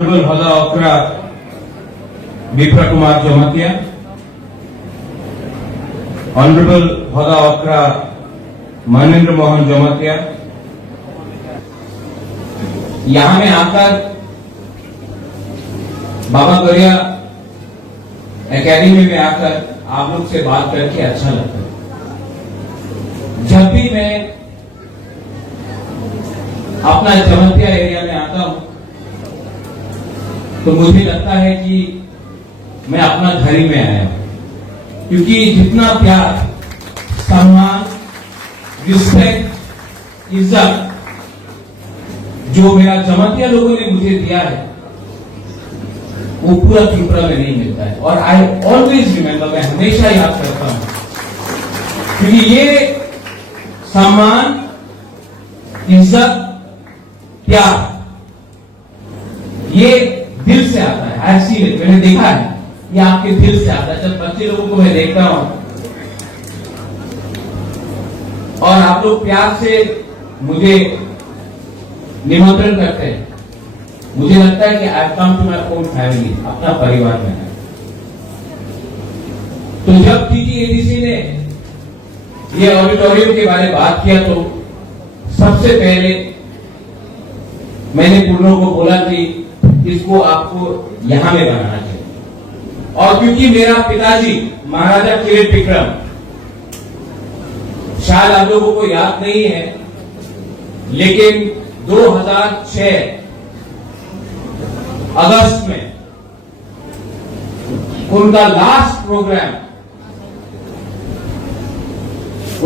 Honorable Hoda Okra Bipra Kumar Jamatia, Honorable Hoda Okra Manindra Mohan Jamatia, यहाँ में आकर बाबा Gauriya academy में आकर आप लोग से बात करके अच्छा लगता है। जब भी मैं अपना जमतिया एरिया में आता हूं तो मुझे लगता है कि मैं अपना घर ही में आया हूं, क्योंकि जितना प्यार, सम्मान, रिस्पेक्ट, इज्जत जो मेरा जमतिया लोगों ने मुझे दिया है वो पूरा त्रिपुरा में नहीं मिलता है। और आई ऑलवेज रिमेंबर, मैं हमेशा याद करता हूं, क्योंकि ये सम्मान, इज्जत, प्यार ये दिल से आता है। एक्चुअली मैंने देखा है ये आपके दिल से आता है। जब बच्चे लोगों को मैं देखता हूं और आप लोग प्यार से मुझे निमंत्रण करते हैं, मुझे लगता है कि I come to my own family, अपना परिवार में है। तो जब टीटीएडीसी ने ये ऑडिटोरियम के बारे में बात किया तो सबसे पहले मैंने पूर्णों को बोला कि इसको आपको यहां में बनाना चाहिए। और क्योंकि मेरा पिताजी महाराजा किरीट विक्रम, शायद आप लोगों को याद नहीं है, लेकिन 2006 अगस्त में उनका लास्ट प्रोग्राम,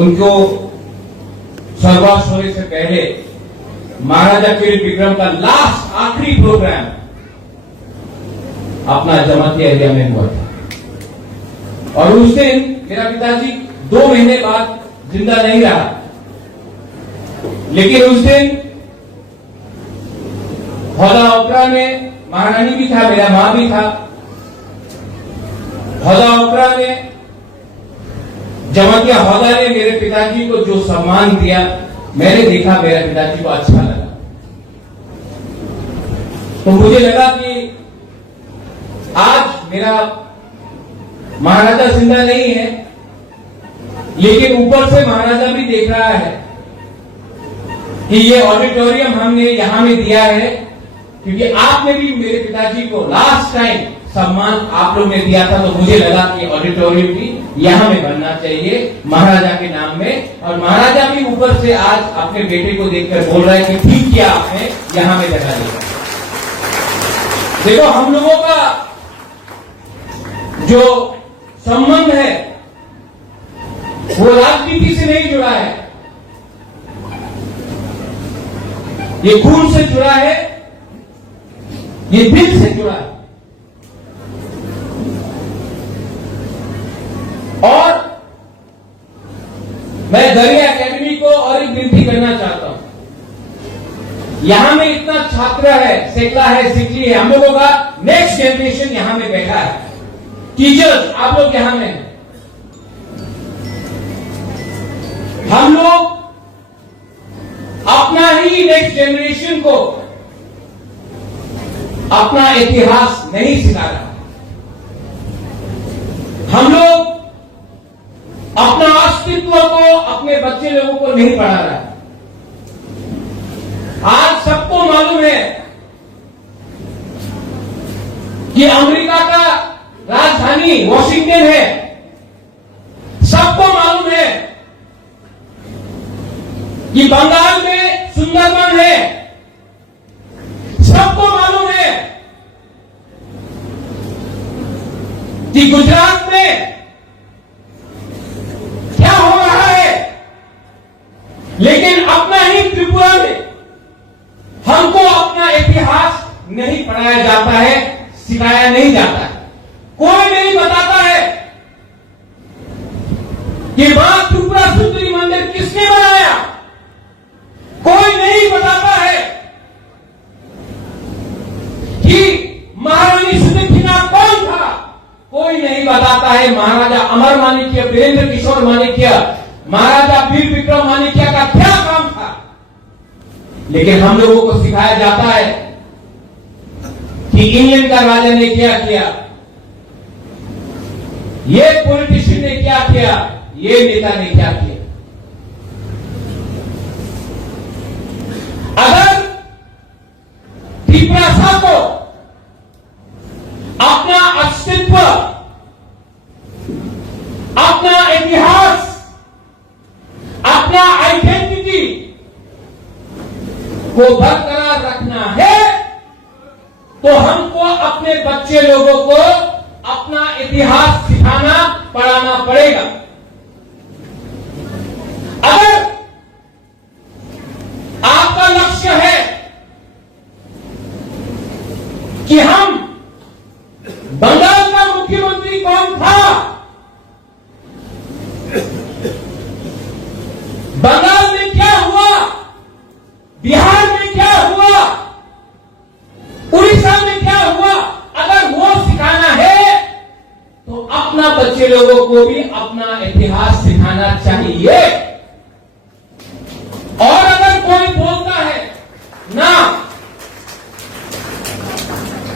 उनको स्वर्गवास होने से पहले महाराजा किरीट विक्रम का लास्ट आखिरी प्रोग्राम अपना जमातिया एरिया में हुआ था। और उस दिन मेरा पिताजी 2 महीने बाद जिंदा नहीं रहा, लेकिन उस दिन होदा ओकरा में महारानी भी था, मेरा मां भी था। होदा ओकरा में जमातिया होदा ने मेरे पिताजी को जो सम्मान दिया, मैंने देखा मेरे पिताजी को अच्छा लगा। तो मुझे लगा कि आज मेरा महाराजा जिंदा नहीं है, लेकिन ऊपर से महाराजा भी देख रहा है कि ये ऑडिटोरियम हमने यहां में दिया है, क्योंकि आपने भी मेरे पिताजी को लास्ट टाइम सम्मान आप लोग ने दिया था। तो मुझे लगा कि ऑडिटोरियम भी यहां में बनना चाहिए महाराजा के नाम में। और महाराजा भी ऊपर से आज अपने बेटे को देखकर बोल रहा है कि ठीक किया आपने यहां में जगह दिया। देखो, हम लोगों का जो संबंध है वो राजनीति से नहीं जुड़ा है, ये खून से जुड़ा है, ये दिल से जुड़ा है। और मैं गौरिया एकेडमी को और एक विनती करना चाहता हूं। यहां में इतना छात्र है, सेकला है, सिकली है, हम लोगों का नेक्स्ट जनरेशन यहां में बैठा है, टीचर्स आप लोग यहां में हैं। हम लोग अपना ही नेक्स्ट जनरेशन को अपना इतिहास नहीं सिखा रहा। हम लोग अपना अस्तित्व को अपने बच्चे लोगों को नहीं पढ़ा रहा है। आज सबको मालूम है कि अमेरिका का राजधानी वॉशिंगटन है, सबको मालूम है कि बंगाल में सुंदरबन है, सबको मालूम है कि गुजरात में क्या हो रहा है। लेकिन अपना ही त्रिपुरा में हमको अपना इतिहास नहीं पढ़ाया जाता है, सिखाया नहीं जाता है। कोई नहीं बताता है कि मां त्रिपुरा सुंदरी मंदिर किसने बनाया, कोई नहीं बताता है कि महारानी सुदक्षिणा कौन था, कोई नहीं बताता है। महाराजा अमर माणिक्य, वीरेंद्र किशोर माणिक्य, महाराजा वीर विक्रम माणिक्य का क्या काम था। लेकिन हम लोगों को सिखाया जाता है कि इंग्लैंड का राजा ने क्या किया, ये पॉलिटिशियन ने क्या किया, ये नेता ने क्या किया। अगर त्रिपुरा को अपना अस्तित्व, अपना इतिहास, अपना आइडेंटिटी को बरकरार रखना है तो हमको अपने बच्चे लोगों को अपना इतिहास सिखाना पढ़ाना पड़ेगा। अगर आपका लक्ष्य है कि हम बंगाल का मुख्यमंत्री कौन था, बंगाल में क्या हुआ, बिहार में क्या हुआ, उड़ीसा में क्या हुआ, अगर वो सिखाना है तो अपना बच्चे लोगों को भी अपना इतिहास सिखाना चाहिए। और अगर कोई बोलता है ना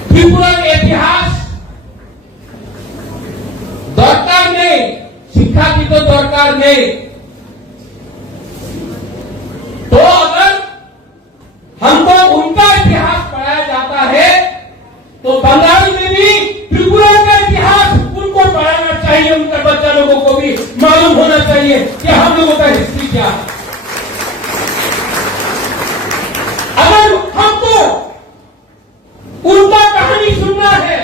त्रिपुरा का इतिहास दरकार नहीं, शिक्षा की तो दरकार नहीं, तो अगर हमको उनका इतिहास पढ़ाया जाता है तो बंगाल में भी त्रिपुरा का इतिहास उनको पढ़ाना चाहिए, उनके बच्चा लोगों को भी मालूम होना चाहिए कि हम लोगों का हिस्ट्री क्या है। अगर हमको उनका कहानी सुनना है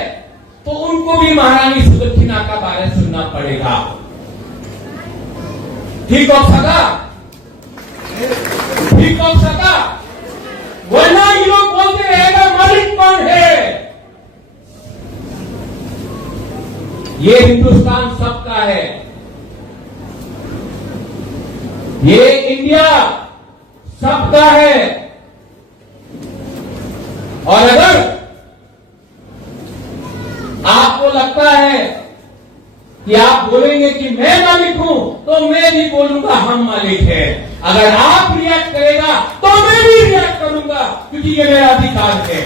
तो उनको भी महारानी सुदक्षिणा का बारे सुनना पड़ेगा। ठीक हो सका, ठीक हो सका, वरना ये लोग बोलते रहेगा मालिक कौन है। ये हिंदुस्तान सबका है, ये इंडिया सबका है। और अगर आपको लगता है कि आप बोलेंगे कि मैं मालिक हूं तो मैं भी बोलूंगा हम मालिक है। अगर आप रिएक्ट करेगा तो मैं भी रिएक्ट करूंगा, क्योंकि ये मेरा अधिकार है।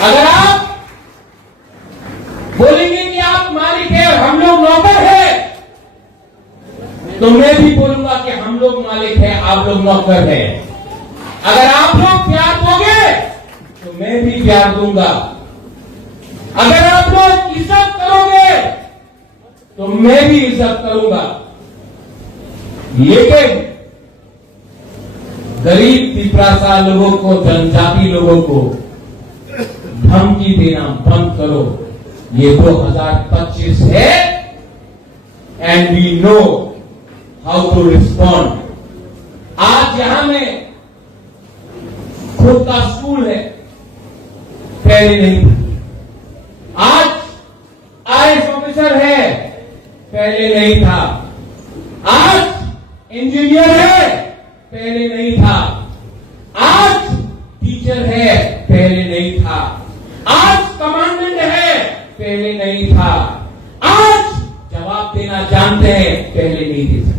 अगर आप बोलेंगे कि आप मालिक है और हम लोग नौकर है तो मैं भी बोलूंगा कि हम लोग मालिक है, आप लोग नौकर है। अगर आप लोग प्यार दोगे तो मैं भी प्यार दूंगा। अगर आप लोग इज्जत करोगे तो मैं भी इज्जत करूंगा। लेकिन गरीब त्रिपुरा लोगों को, जनजाति लोगों को धमकी देना बंद करो। ये 2025 है and we know how to respond. आज यहां में खुद का स्कूल है, पहले नहीं था। आज आईएएस ऑफिसर है, पहले नहीं था। आज इंजीनियर है, पहले नहीं था। आज टीचर है, पहले नहीं था। आज कमांडेंट है, पहले नहीं था। आज जवाब देना जानते हैं, पहले नहीं दे सकते।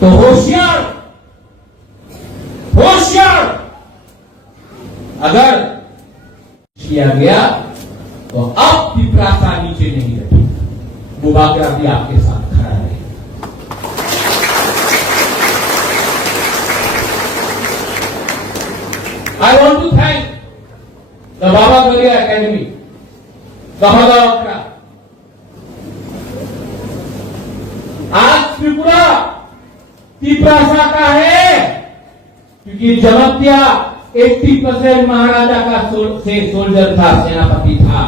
तो होशियार, होशियार अगर किया गया तो अब त्रिपुरा नीचे नहीं रखेगा। वो बागरा भी आपके साथ खड़ा है। I want to thank the Baba Garia Academy, Bahadawakra. आज त्रिपुरा त्रिपुरा का है क्योंकि जमत्या 80% महाराजा का सोल्जर था, सेनापति था।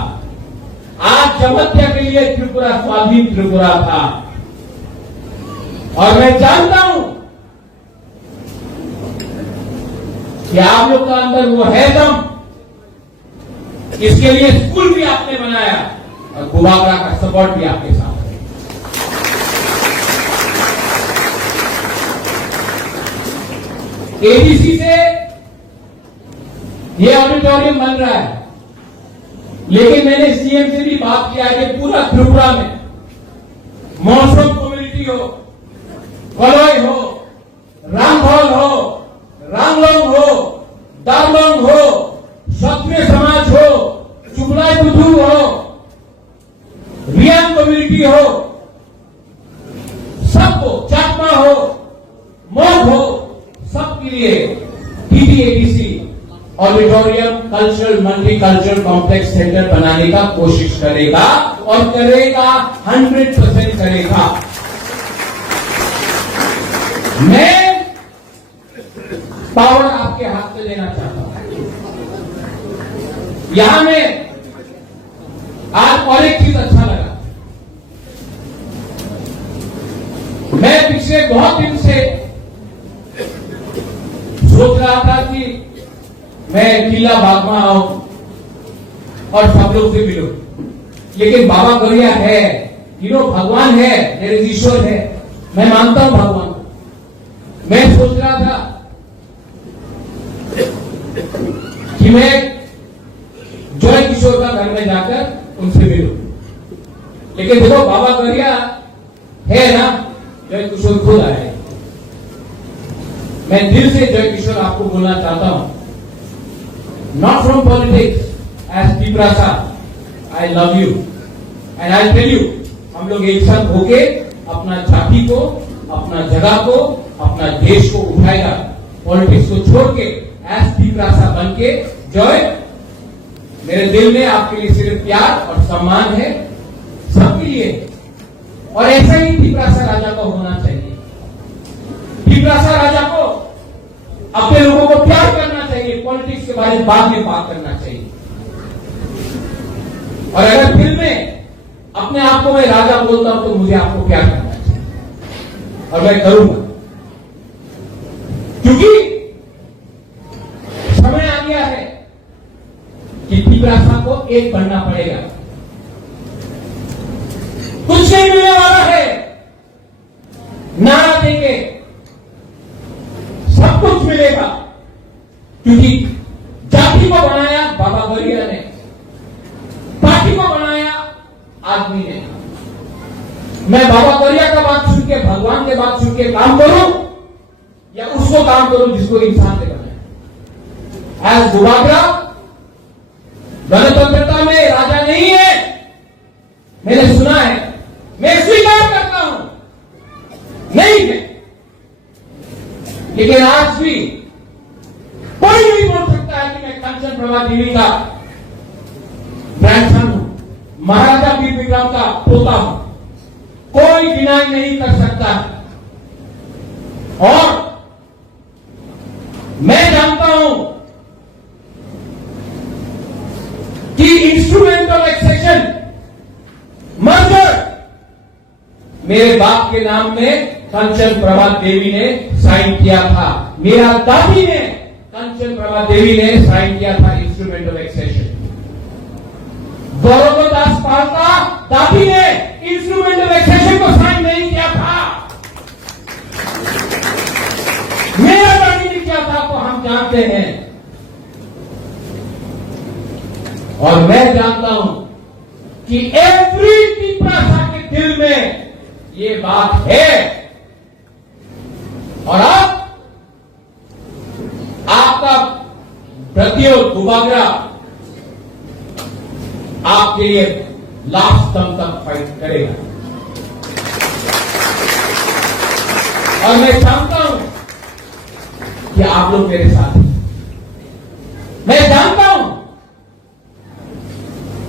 आज जमत्या के लिए त्रिपुरा स्वाधीन त्रिपुरा था। और मैं जानता हूं कि आप लोग का अंदर वो है दम। इसके लिए स्कूल भी आपने बनाया और कुबागरा का सपोर्ट भी आपके साथ है। एबीसी से ये ऑडिटोरियम बन रहा है, लेकिन मैंने सीएम से भी बात किया कि पूरा त्रिपुरा में मौसम कम्युनिटी हो, कलोई हो, रामभोल हो, रामलोंग हो, तारलोंग हो, क्षत्रिय समाज हो, चुगलाई बुद्धू हो, रियान कम्युनिटी हो, सबको, चाकमा हो, मौत हो, सबके लिए TTADC auditorium cultural multicultural complex centre बनाने का कोशिश करेगा और करेगा, 100% करेगा। मैं पावर आपके हाथ से लेना चाहता हूं। यहां में आज और एक चीज अच्छा लगा, मैं पिछले बहुत दिन से सोच रहा था कि मैं किला बागमा आऊं और सब लोग से मिलूं, लेकिन बाबा गौरिया है, भगवान है, मेरे ईश्वर है, मैं मानता हूं भगवान को। मैं सोच रहा था कि मैं जॉय किशोर का घर में जाकर उनसे मिलूं, लेकिन देखो बाबा गौरिया है ना, जॉय किशोर खुद आए। मैं दिल से जॉय किशोर आपको बोलना चाहता हूं, नॉट फ्रॉम पॉलिटिक्स, एज पीपरासा, I love you and I tell you, हम लोग एक साथ होके अपना जाति को, अपना जगह को, अपना देश को उठाएगा, पॉलिटिक्स को छोड़ के एज पीपरासा बन के। जॉय, मेरे दिल में आपके लिए सिर्फ प्यार और सम्मान है, सबके लिए, और ऐसा ही पीपरासा राजा को होना चाहिए। पीपरासा राजा को अपने लोगों को प्यार करना चाहिए, पॉलिटिक्स के बारे में बाद में बात करना चाहिए। और अगर फिर में अपने आप को मैं राजा बोलता हूं तो मुझे आपको प्यार करना चाहिए, और मैं करूंगा, क्योंकि समय आ गया है कि पीपरासा को एक बनना पड़ेगा। कुछ नहीं मिलने वाला है, नारा देंगे, सब कुछ मिलेगा, क्योंकि जाति को बनाया बाबा गौरिया ने, पार्टी को बनाया आदमी ने। मैं बाबा गौरिया का बात सुन के, भगवान के बात सुन के काम करूं, या उसको काम करूं जिसको इंसान ने बनाया। एज दुबागरा गणतंत्रता में राजा नहीं है, मैंने सुना है, मैं स्वीकार करता हूं, नहीं है, लेकिन आज भी कोई नहीं बोल सकता है कि मैं कंचन प्रभा देवी का ग्रैंडसन हूं, महाराजा वीर विक्रम का पोता हूं, कोई डिनाई नहीं कर सकता। और मैं जानता हूं कि इंस्ट्रूमेंटल एक्सेशन मर्जर मेरे बाप के नाम में कंचन प्रभा देवी ने साइन किया था, मेरा दादी ने, कंचन प्रभा देवी ने साइन किया था इंस्ट्रूमेंटल एक्सेशन। गौरवदास पाल का दादी ने इंस्ट्रूमेंटल एक्सेशन को साइन नहीं किया था, मेरा दादी ने किया था, तो हम जानते हैं। और मैं जानता हूं कि एवरी पीपरासा के दिल में ये बात है, और अब आपका प्रतियोग दुबागरा आपके लिए लास्ट दम तक फाइट करेगा। और मैं जानता हूं कि आप लोग मेरे साथ हैं, मैं जानता हूं,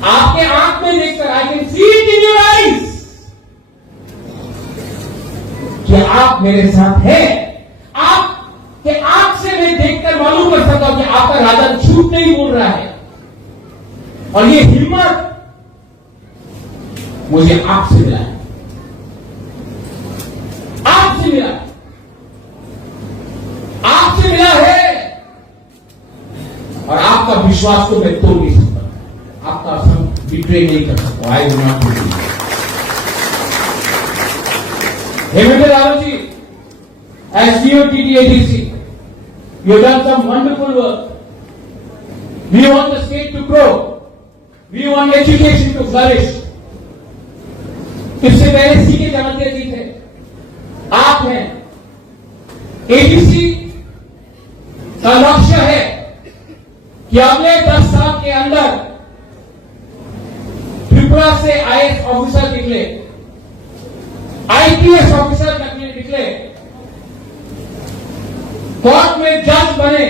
आपके आंख में देखकर, I can see it in your eyes, कि आप मेरे साथ हैं। आपके आंख से मैं देखकर मालूम कर सकता हूं कि आपका राजा झूठ नहीं बोल रहा है, और ये हिम्मत मुझे आपसे मिला है, आपसे मिला, आपसे मिला है। और आपका विश्वास को मैं तोड़ नहीं सकता, आपका असम बिट्रे नहीं कर सकता। I will not do. Hemant Rao ji, as CEO TTADC, you have done some wonderful work. We want the state to grow. We want education to flourish. इससे पहले सीके जमाते जी थे, आप हैं। एडीसी का लक्ष्य है कि अगले 10 साल के अंदर त्रिपुरा से आईएएस ऑफिसर निकले, आईपीएस ऑफिसर निकले, कोर्ट में जज बने,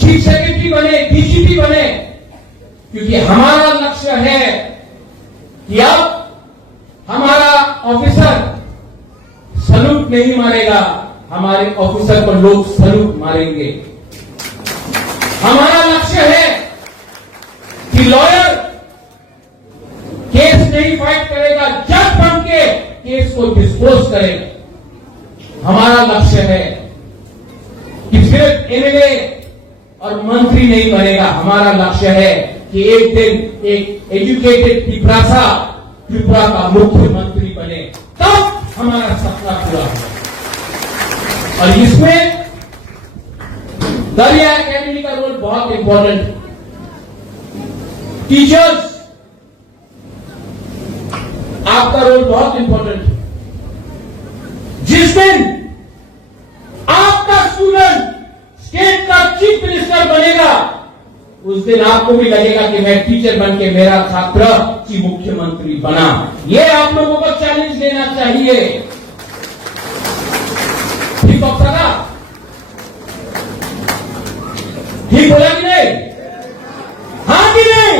चीफ सेक्रेटरी बने, डीजीपी बने, क्योंकि हमारा लक्ष्य है कि अब हमारा ऑफिसर सलूट नहीं मारेगा, हमारे ऑफिसर पर लोग सलूट मारेंगे। हमारा लक्ष्य है कि लॉयर केस नहीं फाइट करेगा, जज बन के केस को डिस्पोज करेगा। हमारा लक्ष्य है कि सिर्फ एमएलए और मंत्री नहीं बनेगा, हमारा लक्ष्य है कि एक दिन एक एजुकेटेड त्रिपुरा का मुख्यमंत्री बने, तब हमारा सपना पूरा होगा। और इसमें दरिया एकेडमी का रोल बहुत इंपॉर्टेंट है। टीचर्स, आपका रोल बहुत इंपॉर्टेंट है। जिस दिन आपका स्टूडेंट स्टेट का चीफ मिनिस्टर बनेगा, उस दिन आपको भी लगेगा कि मैं टीचर बन के मेरा छात्र चीफ मुख्यमंत्री बना। ये आप लोगों को चैलेंज लेना चाहिए। ठीक होगा? ठीक बोला कि नहीं? हाँ कि नहीं?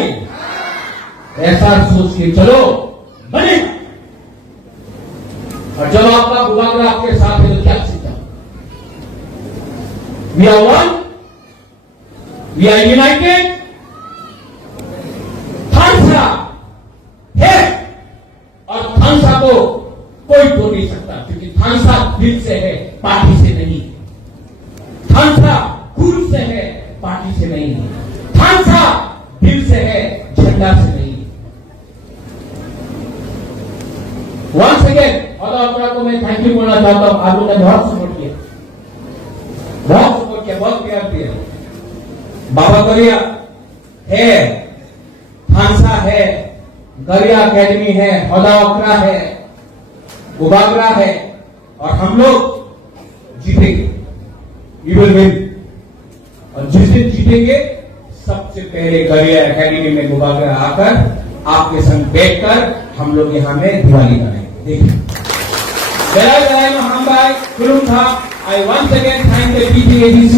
ऐसा सोच के चलो, बने। और जब आपका बुलाकर आपके साथ है तो क्या सीखा? We are one, we are united. थानसा है और थानसा को कोई तोड़ नहीं सकता, क्योंकि थानसा दिल से है, पार्टी से नहीं। थानसा गुरु से है, पार्टी से नहीं। थानसा दिल से है, झंडा से नहीं। वंस अगेन और को मैं थैंक यू बोलना चाहता हूं। आप लोगों ने बहुत सपोर्ट किया, बहुत प्यार दिया। बाबा गरिया है, थानसा है, गरिया एकेडमी है, हौदा है, उबागरा है, और हम लोग जीतेंगे। We will win. और जिस दिन जीतेंगे, सबसे पहले गरिया एकेडमी में उबागरा आकर आपके संग बैठकर हम लोग यहां में दिवाली मनाएंगे। देखिए, जय महाभाई कुरुम था। I once again thank the PPADC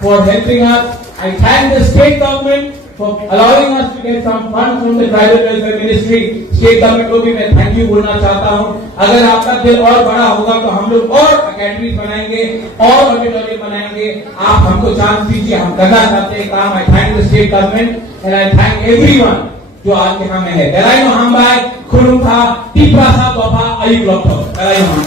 for helping us. I thank the state government for allowing us to get some funds from the tribal welfare ministry. State government को भी मैं थैंक यू बोलना चाहता हूँ। अगर आपका दिल और बड़ा होगा तो हम लोग और अकेडमीज बनाएंगे, और ऑडिटोरियम बनाएंगे। आप हमको चांस दीजिए, हम करना चाहते हैं काम। I thank the state government and I thank everyone जो आज यहाँ में है। दलाई महाभाई खुरुम था, टीपरा सा तोफा अयुब लॉकडाउन।